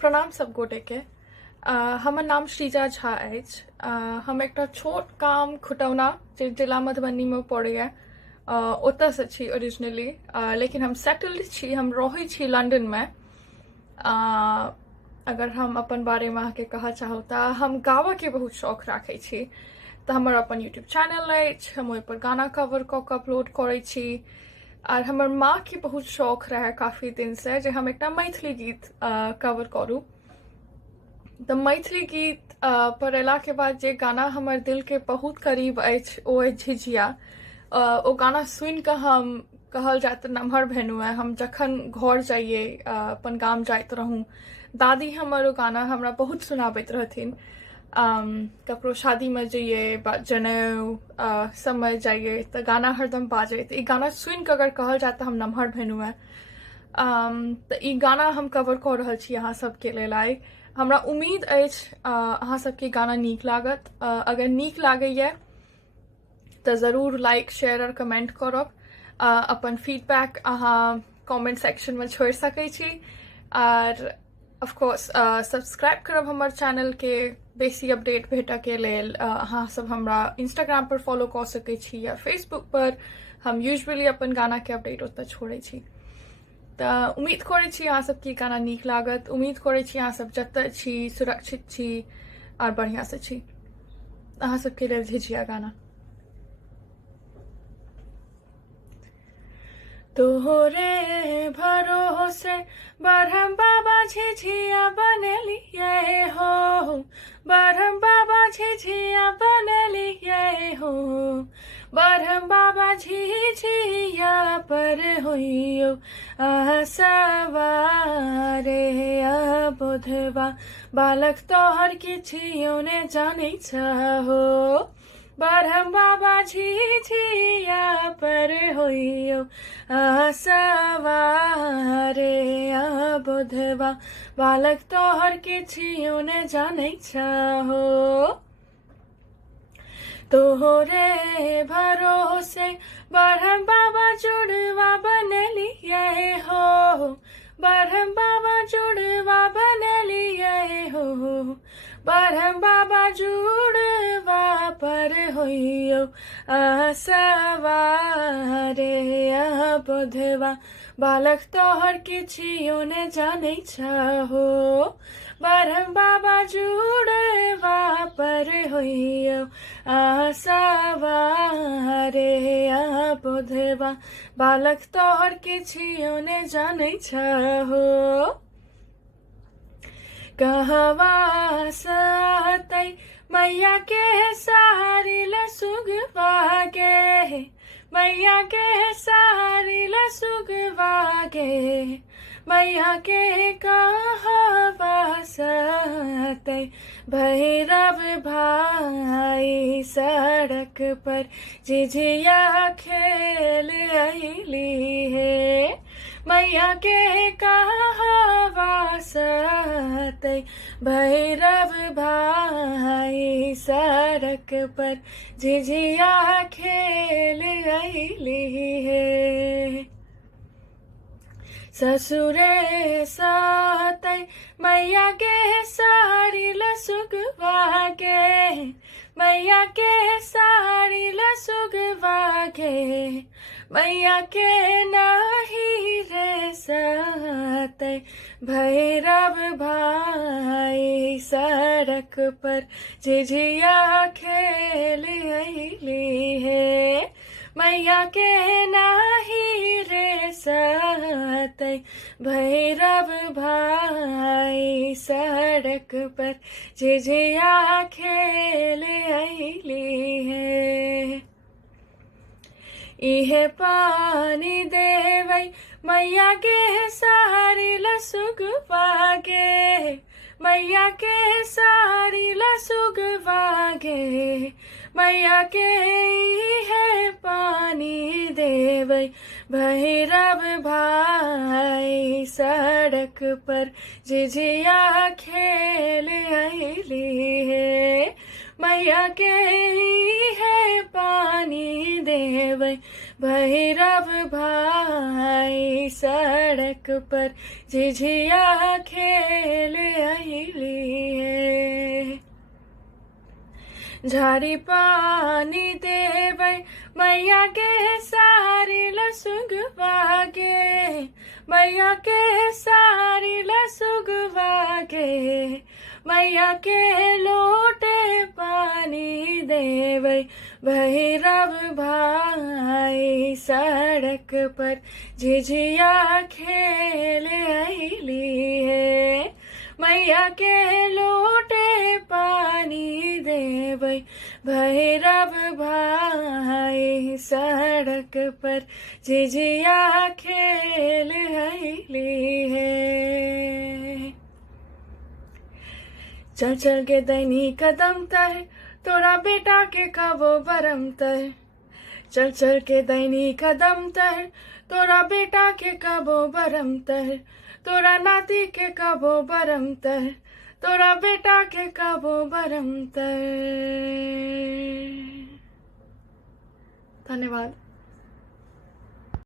प्रणाम सब गोटे के। हमर नाम श्रीजा झा अछि। हम एकटा छोट काम खुटौना जे जिला मधुबनी में पड़ैया ओतऽ से छी ओरिजिनली, लेकिन हम सेटल्ड छी, हम रहै छी लंदन में। अगर हम अपन बारे में अहाँके कहऽ चाहू तऽ हम गाबऽ के बहुत शौक राखै छी। तऽ हमर अपन यूट्यूब चैनल अछि, हम ओहि पर गाना कवर कऽ के अपलोड करै छी। और हमर माँ के बहुत शौक रहे काफी दिन से जे हम एकटा मैथिली गीत कवर करूँ। तऽ मैथिली गीत पर अयला के बाद जे गाना हमर दिल के बहुत करीब अछि ओ अछि झिझिया। ओ गाना सुनि कऽ हम कहल जाय तऽ नमहर भेलहुँ है। हम जखन घर जाइए अपन गाम जाइत रहूँ, दादी हमर ओ गाना हमरा बहुत सुनाबैत रहथिन। ककरो शादी में जाइए, जनेऊ समय जाइए तऽ गाना हरदम बाजे। तऽ ई गाना सुनि कऽ अगर कहल जाय तऽ हम नमहर भेलहुँ है। तऽ ई गाना हम कवर कऽ रहल छी अहाँ सबके लेल आइ। हमरा उम्मीद अछि अहाँ सबके गाना नीक लागत। अगर नीक लागैए तऽ जरूर लाइक शेयर और कमेंट करब। अपन फीडबैक अहाँ कमेंट सेक्शन में छोड़ि सकै छी। और ऑफकोर्स सब्सक्राइब करब हमर चैनल के बेसी अपडेट भेटऽ के लेल। अहाँ सब हमरा इंस्टाग्राम पर फॉलो कऽ सकै छी या फेसबुक पर। हम यूजुअली अपन गाना के अपडेट ओतऽ छोड़ै छी। तऽ उम्मीद करै छी अहाँ सबके गाना नीक लागत। उम्मीद करै छी अहाँ सब जतऽ छी सुरक्षित छी और बढ़िया से छी। अहाँ सबके लेल झिझिया गाना। तोहरे भरोसे बरहम बाबा झिझिया बनलिए हो, बरहम बाबा झिझिया बनलिए हो, बरहम बाबा झिझिया पर होइयो सवारे बोधवा बालक तोहर किछियो ने जानै छहो, बरहम बाबा झिझिया पर होइयो सवारे बोधवा बालक तोहर किछियो ने जानै छहो। तोहरे भरोसे बरहम बाबा जुड़वा बनलिए हो, बरहम बाबा जुड़वा बनलिए हो, बरहम बाबा जुड़वा पर होइयो सवारे बोधवा बालक तोहर किछियो ने जानै छहो, बरहम बाबा जुड़वा पर होइयो सवारे बोधवा बालक तोहर किछियो ने जानै छहो। कहवा सतै मैया के सारी लसुगवा गे, मैया के सारी लसुगवा गे, मैया के कहवा सतै भैरव भाई सड़क पर झिझिया खेल अइली है, मैया के कहवा सतै भैरव भाई सड़क पर झिझिया खेल अइली है। ससुरे सतै मैया के सारी लसुगवा गे, मैया के सारी लसुगवा गे, मैया के नाही रे सतै भैरव भाई सड़क पर झिझिया खेल अइली है, मैया के नाही रे सतै भैरव भाई सड़क पर झिझिया खेल अइली है। इहे पानी देवै मैया के सारी लसुगवा गे, मैया के सारी लसुगवा गे, मैया के इहे पानी देवै भैरव भाई सड़क पर झिझिया खेल अइली है, मैया के इहे पानी देवै भैरव भाई सड़क पर झिझिया खेल झारी पानी देवै मैया के सारी लसुगवा गे, मैया के सारी लसुगवा गे, मैया के लोटे पानी देवै भैरव भाई। सड़क पर झिझिया खेल अइली है, मैया के लोटे पानी देवै भैरव भाई। सड़क पर झिझिया खेल अइली है। चल चल के दैनी कदम तर, तोरा बेटा के कबो बरम तर। चल चल के दैनी कदम तर, तोरा बेटा के कबो बरम तर, तोरा नाती के कबो बरम तर, तोरा बेटा के कबो बरम तर। धन्यवाद।